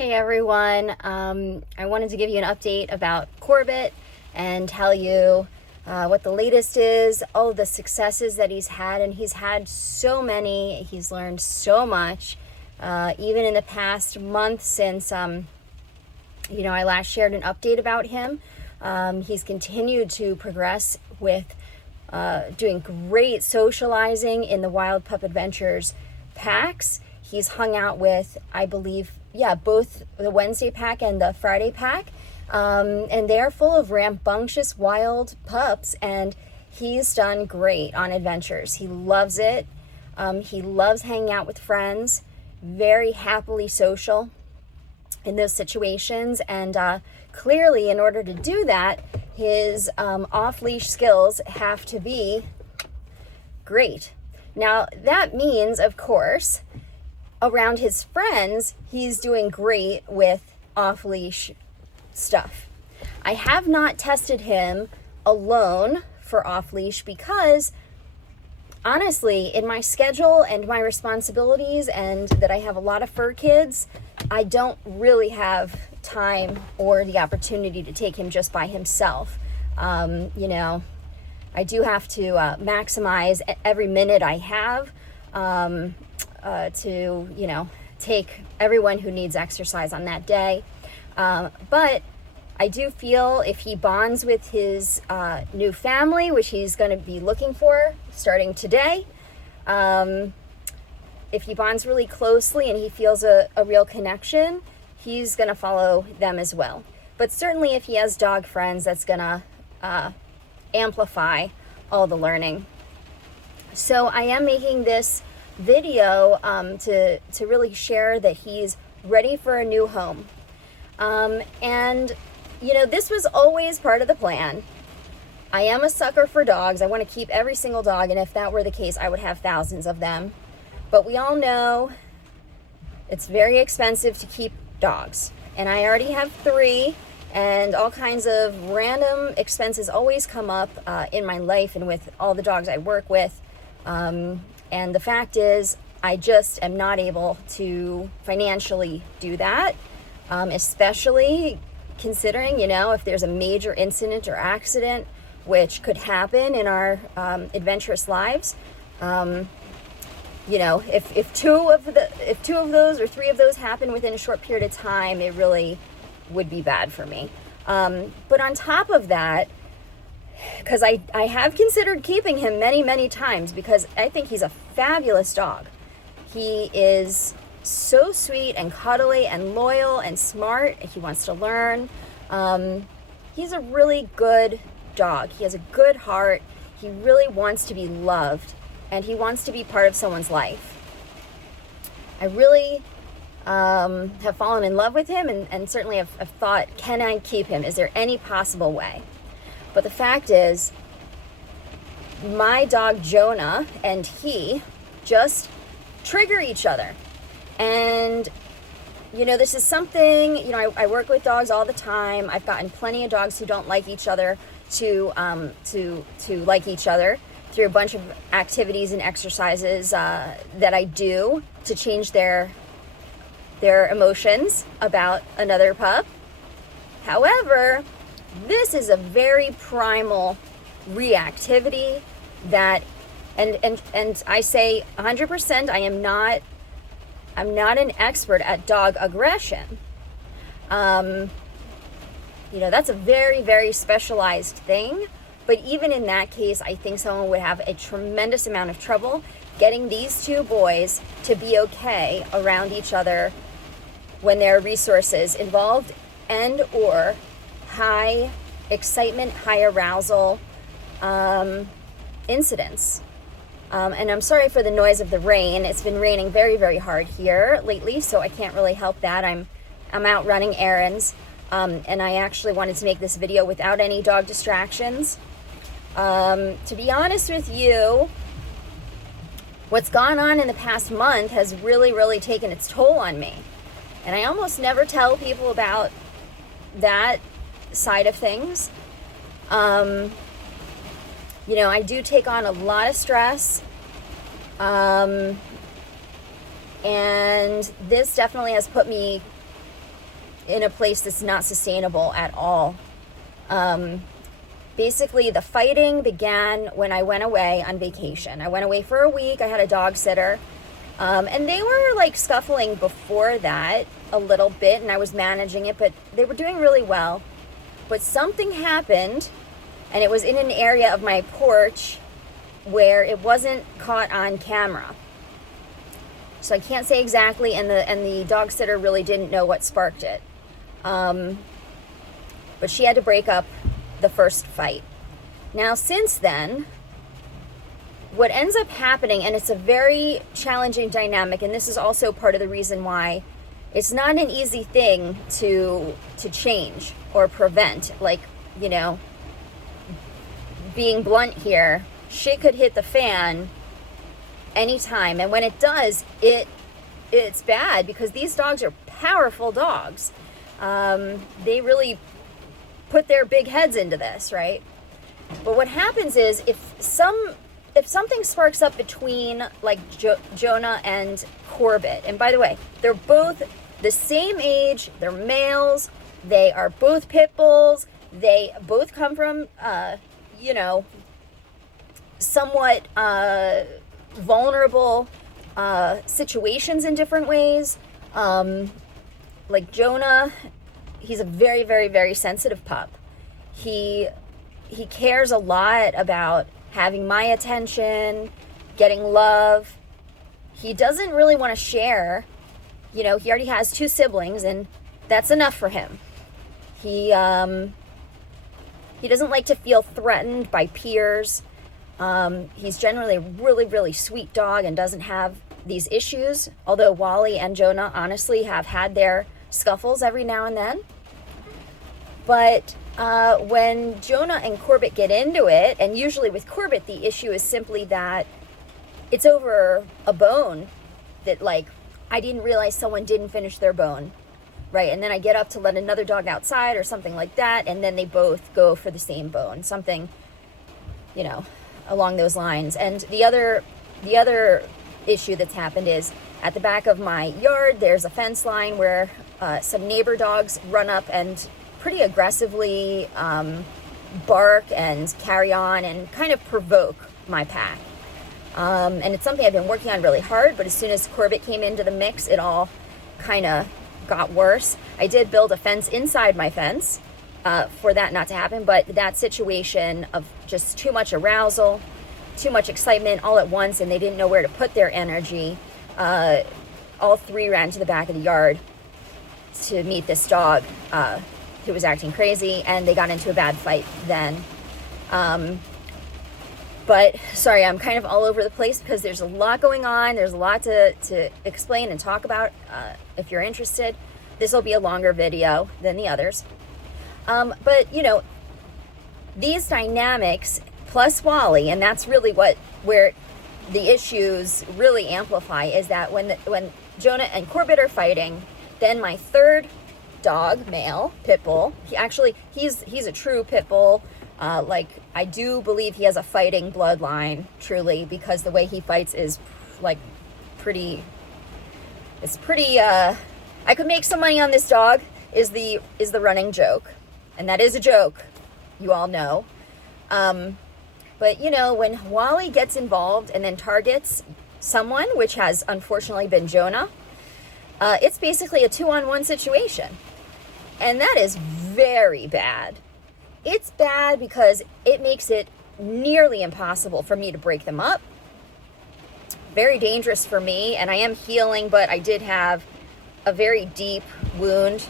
Hey everyone, I wanted to give you an update about Corbett and tell you what the latest is, all of the successes that he's had, and he's had so many. He's learned so much, even in the past month since I last shared an update about him. He's continued to progress with doing great socializing in the Wild Pup Adventures packs. He's hung out with, I believe, both the Wednesday pack and the Friday pack. And they're full of rambunctious wild pups, and he's done great on adventures. He loves it. He loves hanging out with friends, very happily social in those situations. And clearly, in order to do that, his off-leash skills have to be great. Now, that means, of course, around his friends, he's doing great with off-leash stuff. I have not tested him alone for off-leash because, honestly, in my schedule and my responsibilities, and that I have a lot of fur kids, I don't really have time or the opportunity to take him just by himself. I do have to maximize every minute I have to take everyone who needs exercise on that day. But I do feel if he bonds with his new family, which he's going to be looking for starting today, if he bonds really closely and he feels a real connection, he's going to follow them as well. But certainly if he has dog friends, that's going to amplify all the learning. So I am making this video to really share that he's ready for a new home. And this was always part of the plan. I am a sucker for dogs. I want to keep every single dog, and if that were the case, I would have thousands of them. But we all know it's very expensive to keep dogs, and I already have 3, and all kinds of random expenses always come up in my life and with all the dogs I work with. And the fact is, I just am not able to financially do that, especially considering, if there's a major incident or accident, which could happen in our adventurous lives. If two of those or 3 of those happen within a short period of time, it really would be bad for me. But on top of that, because I have considered keeping him many, many times because I think he's a fabulous dog. He is so sweet and cuddly and loyal and smart. He wants to learn. He's a really good dog. He has a good heart. He really wants to be loved, and he wants to be part of someone's life. I really have fallen in love with him and certainly have thought, can I keep him? Is there any possible way? But the fact is, my dog Jonah and he just trigger each other. And, this is something, I work with dogs all the time. I've gotten plenty of dogs who don't like each other to like each other through a bunch of activities and exercises that I do to change their emotions about another pup. However, this is a very primal reactivity that, and I say 100%, I'm not an expert at dog aggression. That's a very, very specialized thing. But even in that case, I think someone would have a tremendous amount of trouble getting these 2 boys to be okay around each other when there are resources involved and or high excitement, high arousal incidents. And I'm sorry for the noise of the rain. It's been raining very, very hard here lately, so I can't really help that. I'm out running errands, and I actually wanted to make this video without any dog distractions. To be honest with you, what's gone on in the past month has really, really taken its toll on me. And I almost never tell people about that side of things. I do take on a lot of stress. And this definitely has put me in a place that's not sustainable at all. Basically, the fighting began when I went away on vacation. I went away for a week. I had a dog sitter. And they were like scuffling before that a little bit, and I was managing it, but they were doing really well. But something happened, and it was in an area of my porch where it wasn't caught on camera. So I can't say exactly, and the dog sitter really didn't know what sparked it. But she had to break up the first fight. Now, since then, what ends up happening, and it's a very challenging dynamic, and this is also part of the reason why it's not an easy thing to change or prevent. Like, you know, being blunt here, shit could hit the fan anytime, and when it does, it's bad, because these dogs are powerful dogs. They really put their big heads into this, right? But what happens is if something sparks up between like Jonah and Corbett, and by the way, they're both the same age, they're males, they are both pit bulls, they both come from you know, somewhat vulnerable situations in different ways. Like Jonah, he's a very, very, very sensitive pup. He cares a lot about having my attention, getting love. He doesn't really want to share. You know, he already has 2 siblings, and that's enough for him. He doesn't like to feel threatened by peers. He's generally a really, really sweet dog and doesn't have these issues, although Wally and Jonah honestly have had their scuffles every now and then. But when Jonah and Corbett get into it, and usually with Corbett, the issue is simply that it's over a bone that, like, I didn't realize someone didn't finish their bone, right? And then I get up to let another dog outside or something like that, and then they both go for the same bone, something, you know, along those lines. And the other issue that's happened is at the back of my yard, there's a fence line where some neighbor dogs run up and pretty aggressively bark and carry on and kind of provoke my pack. And it's something I've been working on really hard, but as soon as Corbett came into the mix, it all kind of got worse. I did build a fence inside my fence for that not to happen, but that situation of just too much arousal, too much excitement all at once, and they didn't know where to put their energy, all 3 ran to the back of the yard to meet this dog who was acting crazy, and they got into a bad fight then. But sorry, I'm kind of all over the place because there's a lot going on. There's a lot to explain and talk about. If you're interested, this will be a longer video than the others. But you know, these dynamics plus Wally, and that's really where the issues really amplify, is that when Jonah and Corbett are fighting, then my third dog, male, pit bull, he's a true pit bull. Like, I do believe he has a fighting bloodline, truly, because the way he fights is like I could make some money on this dog is the running joke. And that is a joke, you all know. But you know, when Wally gets involved and then targets someone, which has unfortunately been Jonah, it's basically a 2-on-1 situation. And that is very bad. It's bad because it makes it nearly impossible for me to break them up. Very dangerous for me, and I am healing, but I did have a very deep wound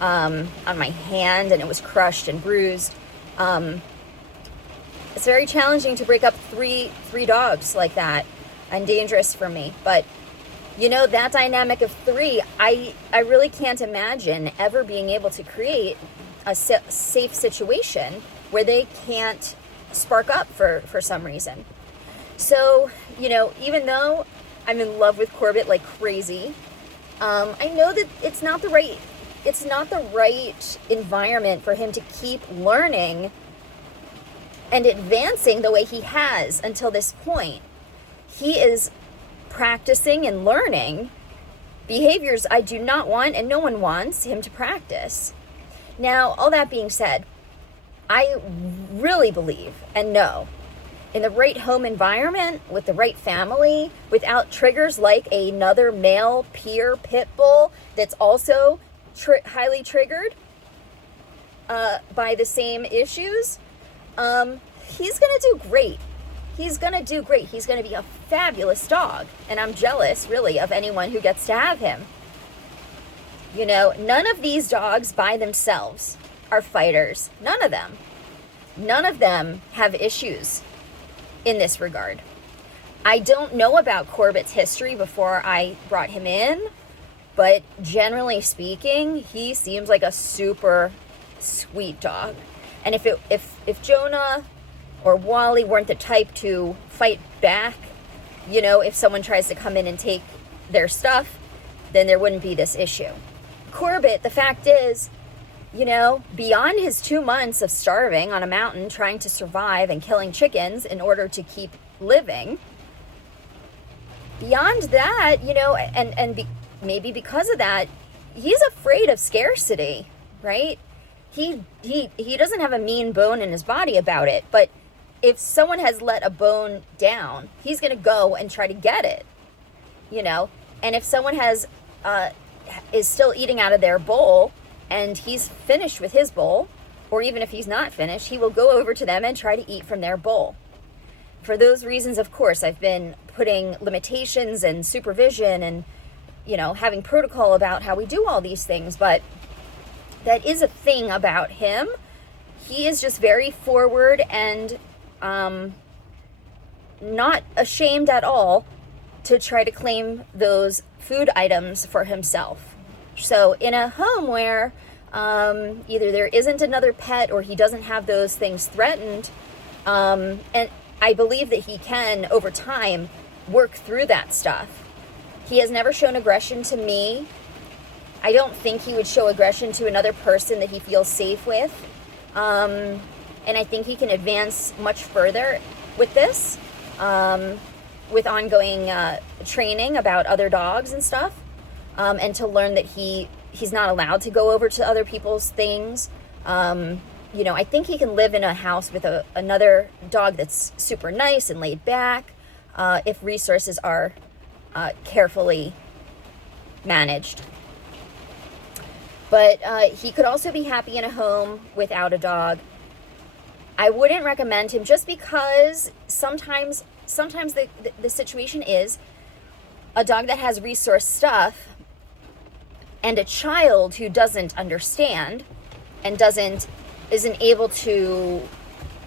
on my hand, and it was crushed and bruised. It's very challenging to break up three dogs like that, and dangerous for me. But you know, that dynamic of 3, I really can't imagine ever being able to create a safe situation where they can't spark up for some reason. So, you know, even though I'm in love with Corbett like crazy, I know that it's not the right environment for him to keep learning and advancing the way he has until this point. He is practicing and learning behaviors I do not want and no one wants him to practice. Now, all that being said, I really believe and know in the right home environment, with the right family, without triggers like another male peer pit bull that's also highly triggered by the same issues, he's going to do great. He's going to do great. He's going to be a fabulous dog. And I'm jealous, really, of anyone who gets to have him. You know, none of these dogs by themselves are fighters. None of them. None of them have issues in this regard. I don't know about Corbett's history before I brought him in, but generally speaking, he seems like a super sweet dog. And if Jonah or Wally weren't the type to fight back, you know, if someone tries to come in and take their stuff, then there wouldn't be this issue. Corbett, the fact is, you know, beyond his 2 months of starving on a mountain, trying to survive and killing chickens in order to keep living, beyond that, you know, maybe because of that, he's afraid of scarcity, right? He doesn't have a mean bone in his body about it, but if someone has let a bone down, he's going to go and try to get it, you know? And if someone is still eating out of their bowl and he's finished with his bowl, or even if he's not finished, he will go over to them and try to eat from their bowl. For those reasons, of course, I've been putting limitations and supervision and, you know, having protocol about how we do all these things, but that is a thing about him. He is just very forward and not ashamed at all to try to claim those food items for himself. So in a home where either there isn't another pet or he doesn't have those things threatened, and I believe that he can, over time, work through that stuff. He has never shown aggression to me. I don't think he would show aggression to another person that he feels safe with. And I think he can advance much further with this, with ongoing training about other dogs and stuff, and to learn that he's not allowed to go over to other people's things. You know, I think he can live in a house with another dog that's super nice and laid back, if resources are carefully managed. But he could also be happy in a home without a dog. I wouldn't recommend him just because sometimes the situation is a dog that has resource stuff and a child who doesn't understand and isn't able to,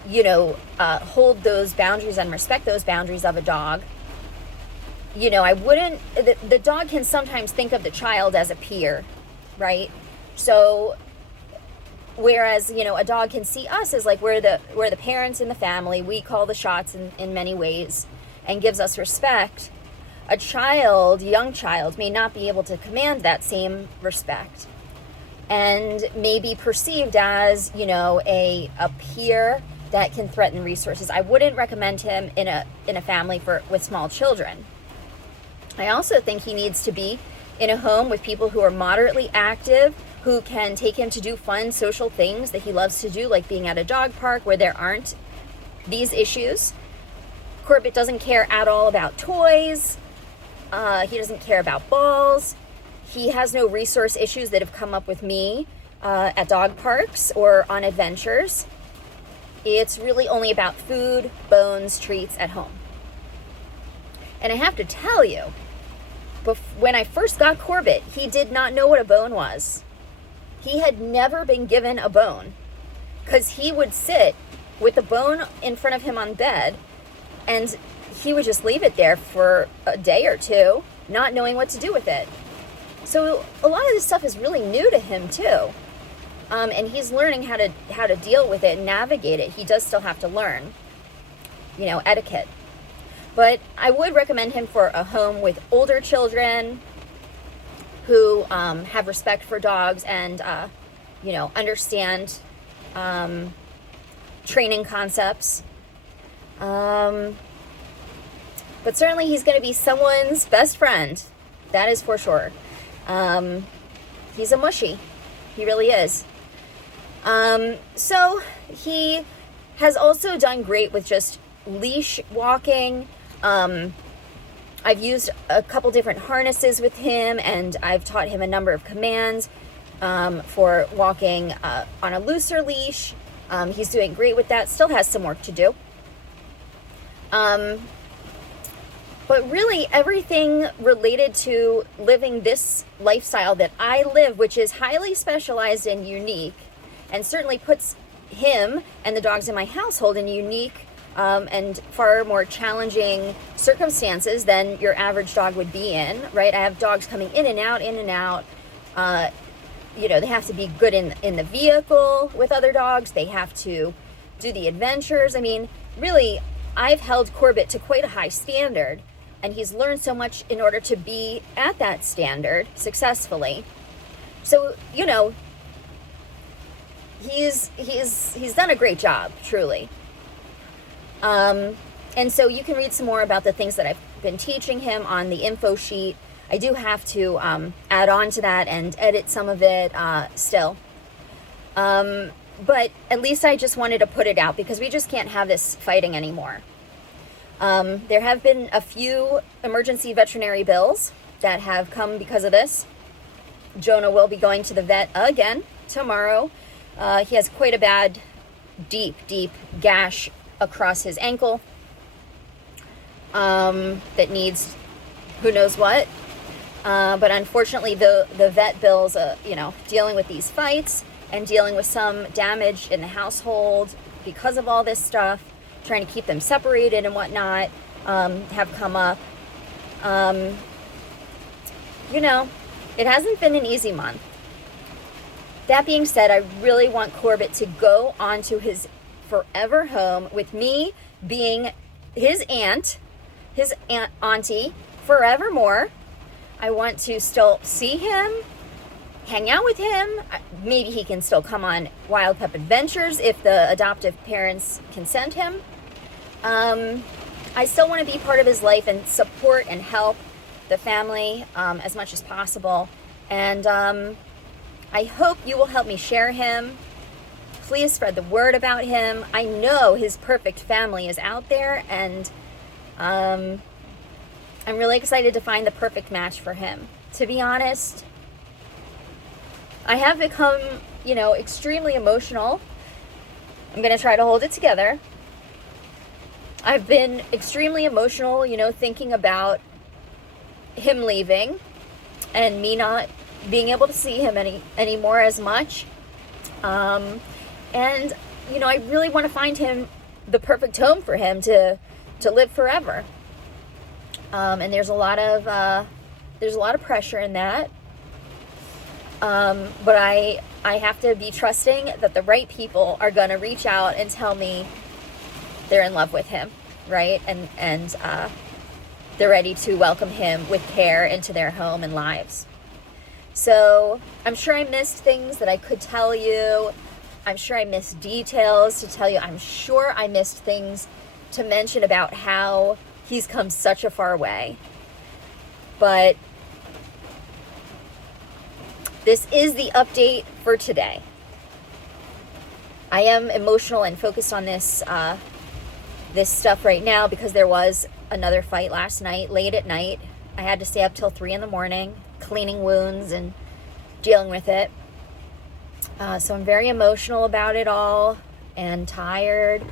you know, hold those boundaries and respect those boundaries of a dog. You know, the dog can sometimes think of the child as a peer, right? So whereas, you know, a dog can see us as like we're the parents in the family, we call the shots in many ways and gives us respect. A young child may not be able to command that same respect and may be perceived as, you know, a peer that can threaten resources. I wouldn't recommend him in a family with small children. I also think he needs to be in a home with people who are moderately active, who can take him to do fun social things that he loves to do, like being at a dog park where there aren't these issues. Corbett doesn't care at all about toys. He doesn't care about balls. He has no resource issues that have come up with me at dog parks or on adventures. It's really only about food, bones, treats at home. And I have to tell you, when I first got Corbett, he did not know what a bone was. He had never been given a bone because he would sit with the bone in front of him on bed and he would just leave it there for a day or two, not knowing what to do with it. So a lot of this stuff is really new to him too. And he's learning how to deal with it and navigate it. He does still have to learn, you know, etiquette. But I would recommend him for a home with older children who have respect for dogs and, you know, understand training concepts. But certainly he's going to be someone's best friend. That is for sure. He's a mushy. He really is. So he has also done great with just leash walking. I've used a couple different harnesses with him, and I've taught him a number of commands for walking on a looser leash. He's doing great with that. Still has some work to do. But really everything related to living this lifestyle that I live, which is highly specialized and unique, and certainly puts him and the dogs in my household in unique and far more challenging circumstances than your average dog would be in, right? I have dogs coming in and out, in and out. They have to be good in the vehicle with other dogs. They have to do the adventures. I mean, really, I've held Corbett to quite a high standard, and he's learned so much in order to be at that standard successfully. So, he's done a great job, truly. And so you can read some more about the things that I've been teaching him on the info sheet. I do have to add on to that and edit some of it still. But at least I just wanted to put it out because we just can't have this fighting anymore. There have been a few emergency veterinary bills that have come because of this. Jonah will be going to the vet again tomorrow. He has quite a bad, deep gash across his ankle that needs who knows what. But unfortunately, the vet bills, dealing with these fights and dealing with some damage in the household because of all this stuff, trying to keep them separated and whatnot, have come up. It hasn't been an easy month. That being said, I really want Corbett to go on to his forever home with me being his auntie forevermore. I want to still see him, hang out with him. Maybe he can still come on Wild Pup Adventures if the adoptive parents consent him. I still want to be part of his life and support and help the family as much as possible. And I hope you will help me share him. Please spread the word about him. I know his perfect family is out there, and I'm really excited to find the perfect match for him. To be honest, I have become, extremely emotional. I'm going to try to hold it together. I've been extremely emotional, thinking about him leaving and me not being able to see him anymore as much. And, I really want to find him the perfect home for him to live forever. And there's a lot of pressure in that. But I have to be trusting that the right people are going to reach out and tell me they're in love with him, right? And they're ready to welcome him with care into their home and lives. So I'm sure I missed things that I could tell you. I'm sure I missed details to tell you. I'm sure I missed things to mention about how he's come such a far way. But this is the update for today. I am emotional and focused on this stuff right now because there was another fight last night, late at night. I had to stay up till 3 a.m, cleaning wounds and dealing with it. So I'm very emotional about it all and tired.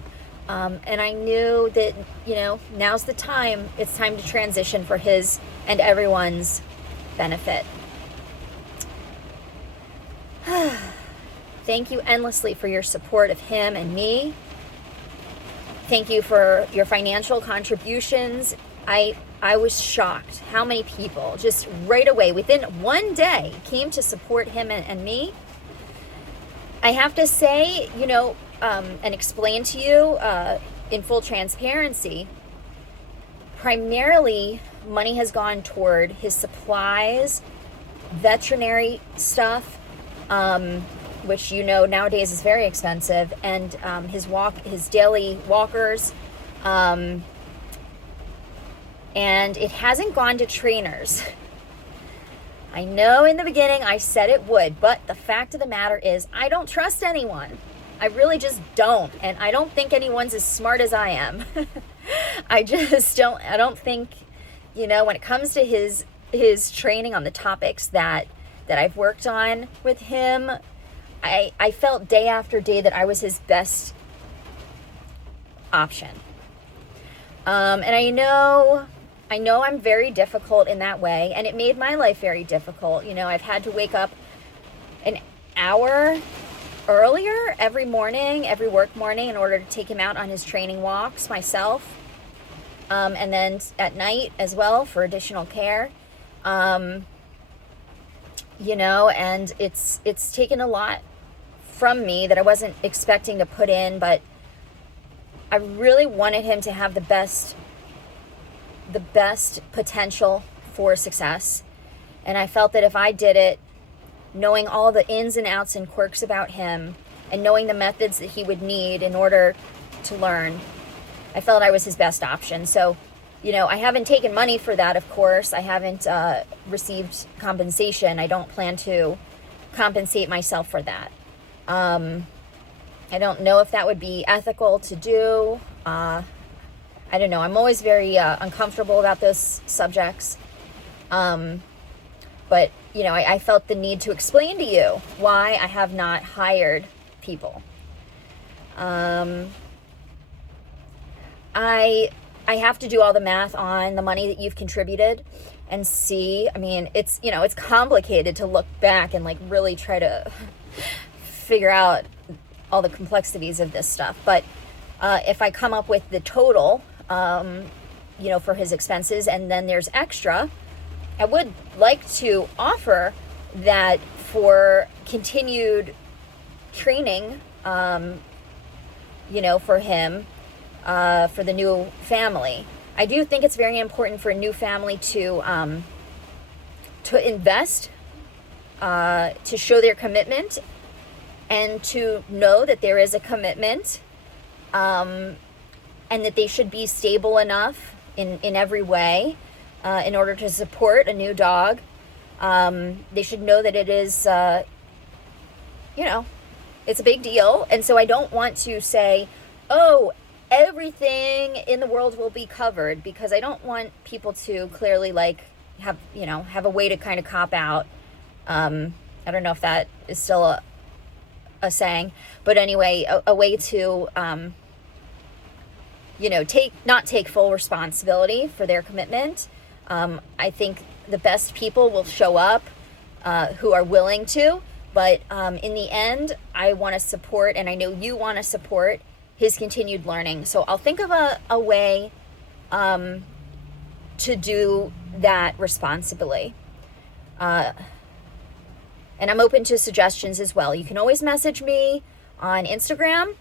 And I knew that, now's the time. It's time to transition for his and everyone's benefit. Thank you endlessly for your support of him and me. Thank you for your financial contributions. I was shocked how many people just right away, within one day, came to support him and me. I have to say, and explain to you in full transparency, primarily money has gone toward his supplies, veterinary stuff, which nowadays is very expensive, and his daily walkers, and it hasn't gone to trainers. I know in the beginning I said it would, but the fact of the matter is I don't trust anyone. I really just don't. And I don't think anyone's as smart as I am. I don't think, when it comes to his training on the topics that I've worked on with him, I felt day after day that I was his best option. And I know I'm very difficult in that way, and it made my life very difficult. I've had to wake up an hour earlier every work morning, in order to take him out on his training walks myself. And then at night as well for additional care. And it's taken a lot from me that I wasn't expecting to put in, but I really wanted him to have the best potential for success. And I felt that if I did it, knowing all the ins and outs and quirks about him, and knowing the methods that he would need in order to learn, I felt I was his best option. So, I haven't taken money for that, of course. I haven't received compensation. I don't plan to compensate myself for that. I don't know if that would be ethical to do. I don't know. I'm always very uncomfortable about those subjects. But, I felt the need to explain to you why I have not hired people. I have to do all the math on the money that you've contributed and see. I mean, it's complicated to look back and really try to figure out all the complexities of this stuff. But if I come up with the total, for his expenses, and then there's extra, I would like to offer that for continued training, for him, for the new family. I do think it's very important for a new family to invest, to show their commitment, and to know that there is a commitment, and that they should be stable enough in every way, in order to support a new dog. They should know that it is, it's a big deal. And so I don't want to say, oh, everything in the world will be covered, because I don't want people to clearly have a way to kind of cop out. I don't know if that is still a saying, but anyway, a way to, not take full responsibility for their commitment. I think the best people will show up, who are willing to, but in the end, I want to support, and I know you want to support, his continued learning. So I'll think of a way to do that responsibly. And I'm open to suggestions as well. You can always message me on Instagram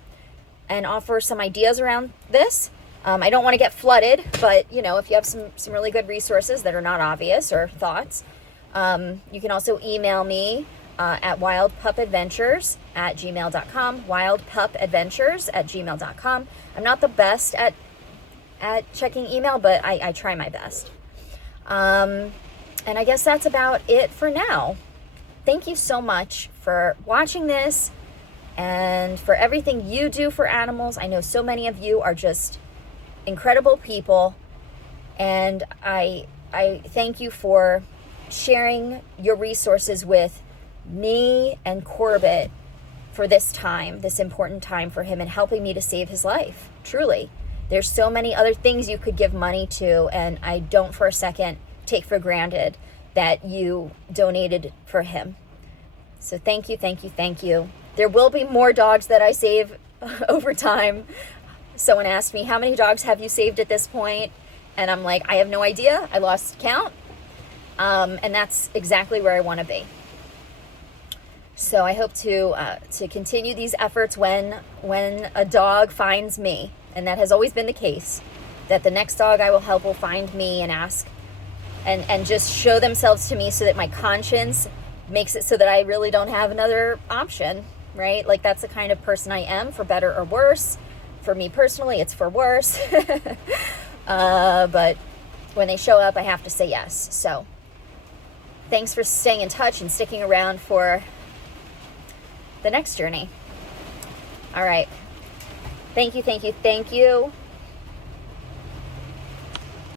and offer some ideas around this. I don't want to get flooded, but if you have some really good resources that are not obvious, or thoughts, you can also email me at wildpupadventures@gmail.com, wildpupadventures@gmail.com. I'm not the best at checking email, but I try my best. And I guess that's about it for now. Thank you so much for watching this and for everything you do for animals. I know so many of you are just incredible people, and I thank you for sharing your resources with me and Corbett for this important time for him, and helping me to save his life. Truly, there's so many other things you could give money to, and I don't for a second take for granted that you donated for him. So thank you, thank you, thank you. There will be more dogs that I save over time. Someone asked me, how many dogs have you saved at this point? And I'm like, I have no idea. I lost count. And that's exactly where I want to be. So I hope to continue these efforts when a dog finds me. And that has always been the case, that the next dog I will help will find me and ask and just show themselves to me, so that my conscience makes it so that I really don't have another option, right? That's the kind of person I am, for better or worse. For me personally, it's for worse. But when they show up, I have to say yes. So thanks for staying in touch and sticking around for the next journey. All right. Thank you, thank you, thank you.